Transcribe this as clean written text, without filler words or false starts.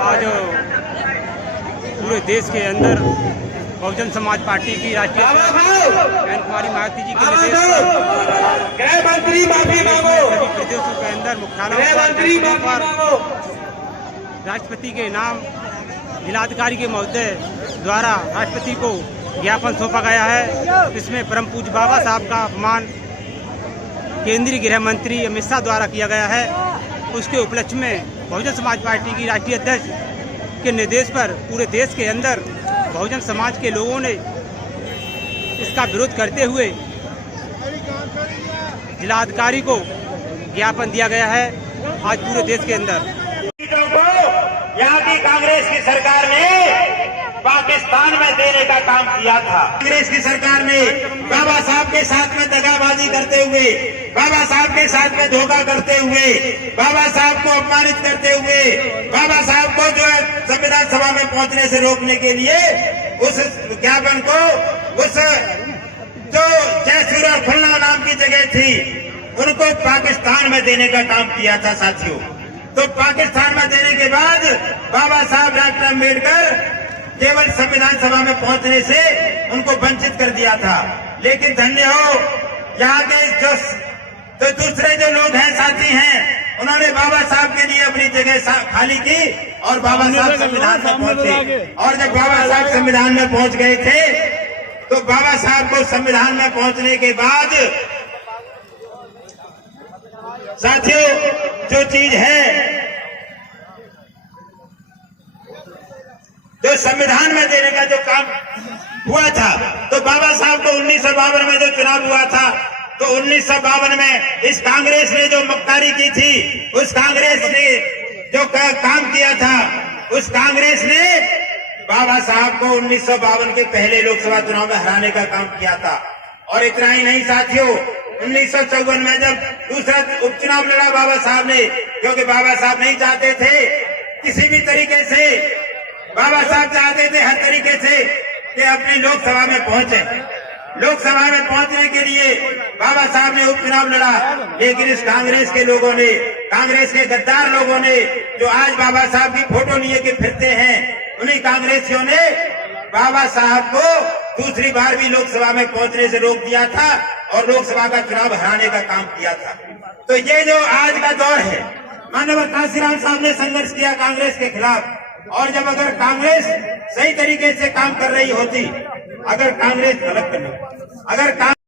आज पूरे देश के अंदर बहुजन समाज पार्टी की राष्ट्रीय बहन कुमारी मायावती जी के निर्देश पर सभी प्रदेशों के अंदर मुख्यालयों पर राष्ट्रपति के नाम जिलाधिकारी के महोदय द्वारा राष्ट्रपति को ज्ञापन सौंपा गया है। इसमें परम पूज्य बाबा साहब का अपमान केंद्रीय गृह मंत्री अमित शाह द्वारा किया गया है। उसके उपलक्ष्य में बहुजन समाज पार्टी की राष्ट्रीय अध्यक्ष के निर्देश पर पूरे देश के अंदर बहुजन समाज के लोगों ने इसका विरोध करते हुए जिलाधिकारी को ज्ञापन दिया गया है। आज पूरे देश के अंदर यहाँ की कांग्रेस की सरकार ने पाकिस्तान में देने का काम किया था। कांग्रेस की सरकार ने बाबा साहब के साथ में दगाबाजी करते हुए, बाबा साहब के साथ में धोखा करते हुए, बाबा साहब को अपमानित करते हुए, बाबा साहब को जो है संविधान सभा में पहुंचने से रोकने के लिए उस ज्ञापन को उस जो जयसूर और खुलना नाम की जगह थी उनको पाकिस्तान में देने का काम किया था साथियों। तो पाकिस्तान में देने के बाद बाबा साहब डॉक्टर अम्बेडकर केवल संविधान सभा में पहुंचने से उनको वंचित कर दिया था। लेकिन धन्य हो यहाँ के जो दूसरे जो लोग हैं, साथी हैं, उन्होंने बाबा साहब के लिए अपनी जगह खाली की और बाबा साहब संविधान में पहुंचे। और जब बाबा साहब संविधान में पहुंच गए थे तो बाबा साहब को संविधान में पहुंचने के बाद साथियों जो चीज है, जो संविधान में देने का जो काम हुआ था, तो बाबा साहब को 1952 में जो चुनाव हुआ था, तो 1952 में इस कांग्रेस ने जो मक्कारी की थी, उस कांग्रेस ने जो काम किया था, उस कांग्रेस ने बाबा साहब को 1952 के पहले लोकसभा चुनाव में हराने का काम किया था। और इतना ही नहीं साथियों, 1954 में जब दूसरा उपचुनाव लड़ा बाबा साहब ने, क्योंकि बाबा साहब नहीं चाहते थे किसी भी तरीके से, बाबा साहब चाहते थे हर तरीके से कि अपनी लोकसभा में पहुंचे। लोकसभा में पहुंचने के लिए बाबा साहब ने उपचुनाव लड़ा, लेकिन इस कांग्रेस के लोगों ने, कांग्रेस के गद्दार लोगों ने, जो आज बाबा साहब की फोटो लिए के फिरते हैं, उन्हीं कांग्रेसियों ने बाबा साहब को दूसरी बार भी लोकसभा में पहुंचने से रोक दिया था और लोकसभा का चुनाव हराने का काम किया था। तो ये जो आज का दौर है, माननीय काशीराम साहब ने संघर्ष किया कांग्रेस के खिलाफ। और जब अगर कांग्रेस सही तरीके से काम कर रही होती, अगर कांग्रेस गलत कर, अगर